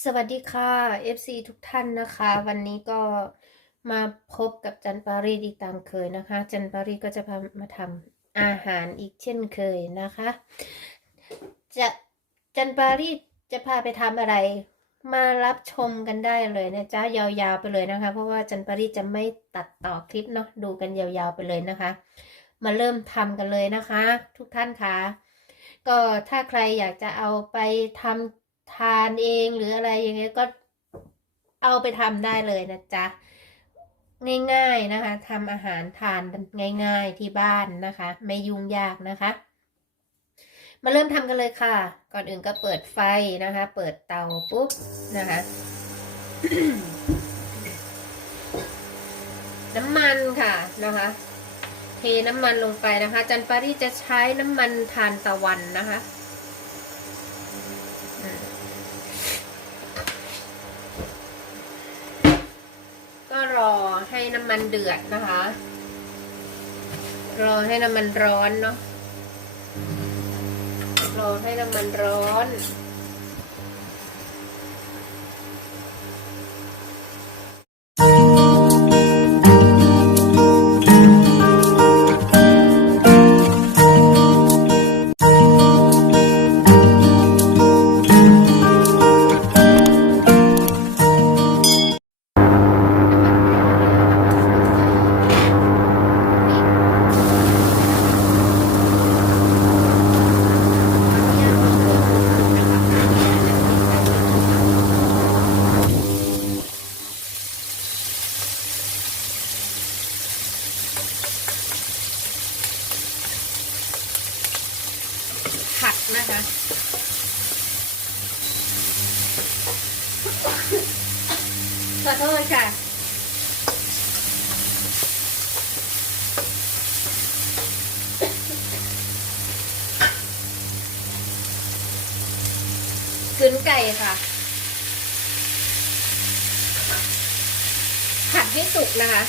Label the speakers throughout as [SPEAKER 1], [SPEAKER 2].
[SPEAKER 1] สวัสดีค่ะ FC ทุกท่านนะคะ วันนี้ก็มาพบกับจันปารีอีกตามเคยนะคะ จันปารีก็จะพามาทำอาหารอีกเช่นเคยนะคะ จะจันปารีจะพาไปทำอะไร มารับชมกันได้เลยนะจ๊ะยาวๆไปเลยนะคะ เพราะว่าจันปารีจะไม่ตัดต่อคลิปเนาะดูกันยาวๆไปเลยนะคะ มาเริ่มทำกันเลยนะคะ ทุกท่านคะก็ถ้าใครอยากจะเอาไปทำ ทานเองหรืออะไรย่างเงี้ก็เอาไปทำได้เลยนะจ๊ะ ง่ายๆนะคะทำอาหารทานง่ายๆที่บ้านนะคะ ไม่ยุ่งยากนะคะ มาเริ่มทำกันเลยค่ะ ก่อนอื่นก็เปิดไฟนะคะ เปิดเตาปุ๊บนะคะน้ำมันค่ะนะคะ เทน้ำมันลงไปนะคะ จันปารีจะใช้น้ำมันทานตะวันนะคะอืมก็รอให้น้ำมันเดือดนะคะ รอให้น้ำมันร้อนเนาะรอให้น้ำมันร้อน ขอโทษค่ะขืนไก่ค่ะ ผัดให้สุกนะคะ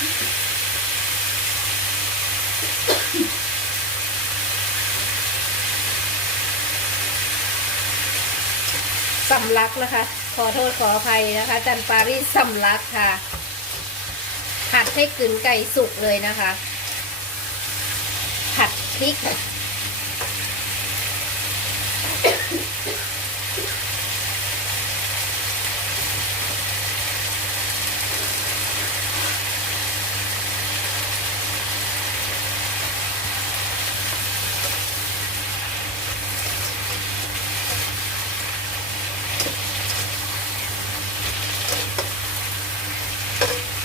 [SPEAKER 1] สำลักนะคะ ขอโทษขออภัยนะคะจันปารีสสำลักค่ะ ผัดให้กลืนไก่สุกเลยนะคะ ผัดพริก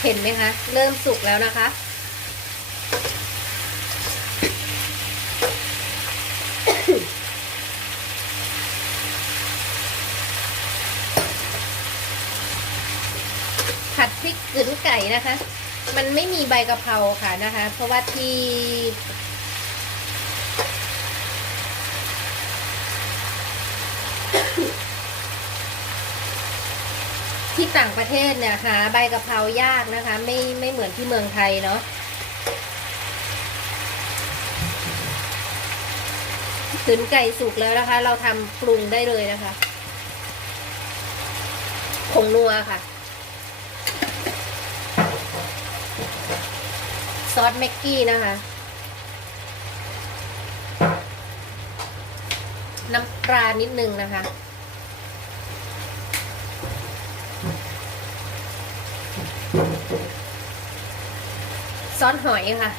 [SPEAKER 1] เห็นไหมคะ เริ่มสุกแล้วนะคะ ผัดพริกกึ๋นไก่นะคะ มันไม่มีใบกะเพราค่ะนะคะ เพราะว่าที่ ที่ต่างประเทศเนี่ยหาใบกะเพรายากนะคะ ไม่ไม่เหมือนที่เมืองไทยเนาะขืนไก่สุกแล้วนะคะ เราทำปรุงได้เลยนะคะผงนัวค่ะ ซอสแม็กกี้นะคะ น้ำปลานิดนึงนะคะ อสหอยค่ะ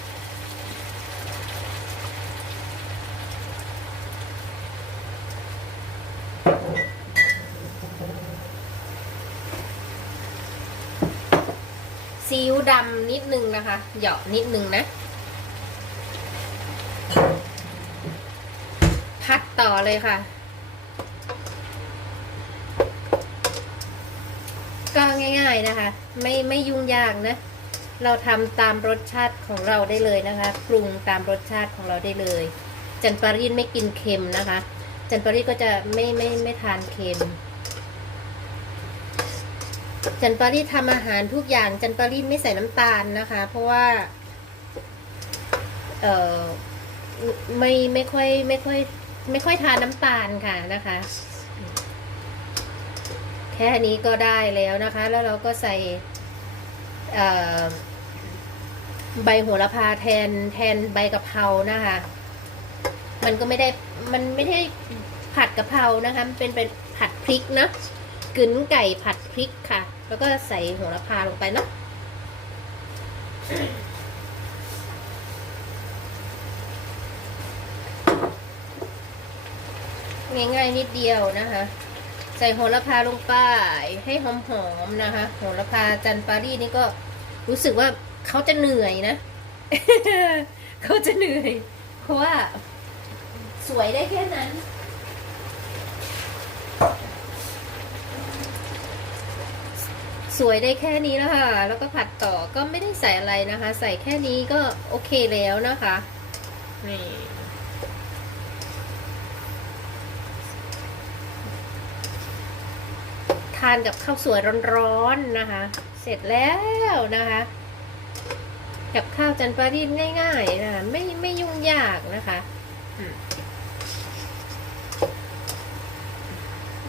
[SPEAKER 1] ซีอิ๊วดำนิดนึงนะคะ เหยาะนิดนึงนะ พัดต่อเลยค่ะก็ง่าย ๆนะคะ ไม่ไม่ยุ่งยากนะ เราทำตามรสชาติของเราได้เลยนะคะปรุงตามรสชาติของเราได้เลย จันปารีนไม่กินเค็มนะคะ จันปารีนก็จะไม่ไม่ไม่ทานเค็ม จันปารีสทำอาหารทุกอย่างจันปารีสไม่ใส่น้ำตาลนะคะ เพราะว่าเออไม่ไม่ค่อยไม่ค่อย ไม่ค่อยทานน้ำตาลค่ะนะคะ แค่นี้ก็ได้แล้วนะคะ แล้วเราก็ใส่ ใบโหระพาแทนแทนใบกะเพรานะคะ มันก็ไม่ได้มันไม่ได้ผัดกะเพรานะคะมันเป็นเป็นผัดพริกนะกึ๋นไก่ผัดพริกค่ะ แล้วก็ใส่โหระพาลงไปเนาะง่ายๆนิดเดียวนะคะ ใส่โหระพาลงไปให้หอมๆนะคะ โหระพาจันปารีนี่ก็รู้สึกว่าเขาจะเหนื่อยนะ เขาจะเหนื่อย เพราะว่า สวยได้แค่นั้น สวยได้แค่นี้แล้วค่ะ แล้วก็ผัดต่อก็ไม่ได้ใส่อะไรนะคะ ใส่แค่นี้ก็โอเคแล้วนะคะนี่ ทานกับข้าวสวยร้อนๆนะคะ เสร็จแล้วนะคะกับข้าวจันปารีสง่ายๆนะคะไม่ไม่ยุ่งยากนะคะ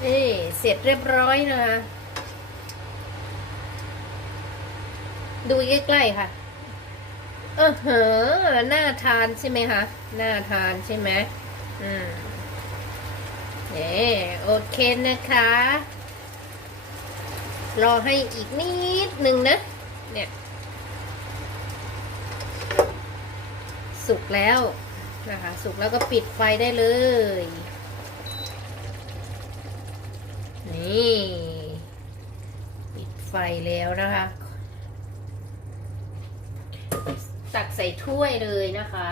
[SPEAKER 1] นี่เสร็จเรียบร้อยนะคะ ดูใกล้ๆค่ะเออเหอน่าทานใช่ไหมคะน่าทานใช่ไหมอืมนี่โอเคนะคะ รอให้อีกนิดนึงนะ เนี่ย สุกแล้วนะคะ สุกแล้วก็ปิดไฟได้เลย นี่ ปิดไฟแล้วนะคะ ตักใส่ถ้วยเลยนะคะ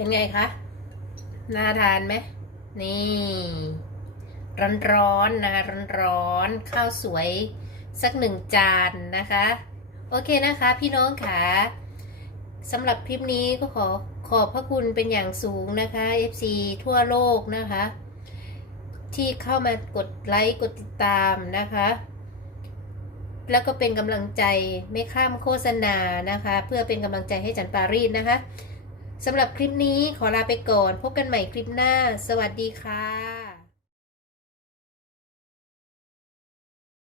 [SPEAKER 1] เป็นไงคะ น่าทานไหม นี่ ร้อนๆนะคะร้อนๆข้าวสวยสักหนึ่งจานนะคะ โอเคนะคะ พี่น้องค่ะสำหรับคลิปนี้ก็ขอขอบพระคุณเป็นอย่างสูงนะคะ FC ทั่วโลกนะคะ ที่เข้ามากดไลค์กดติดตามนะคะ แล้วก็เป็นกำลังใจไม่ข้ามโฆษณานะคะ เพื่อเป็นกำลังใจให้จันปารีสนะคะ สำหรับคลิปนี้ขอลาไปก่อน พบกันใหม่คลิปหน้า สวัสดีค่ะ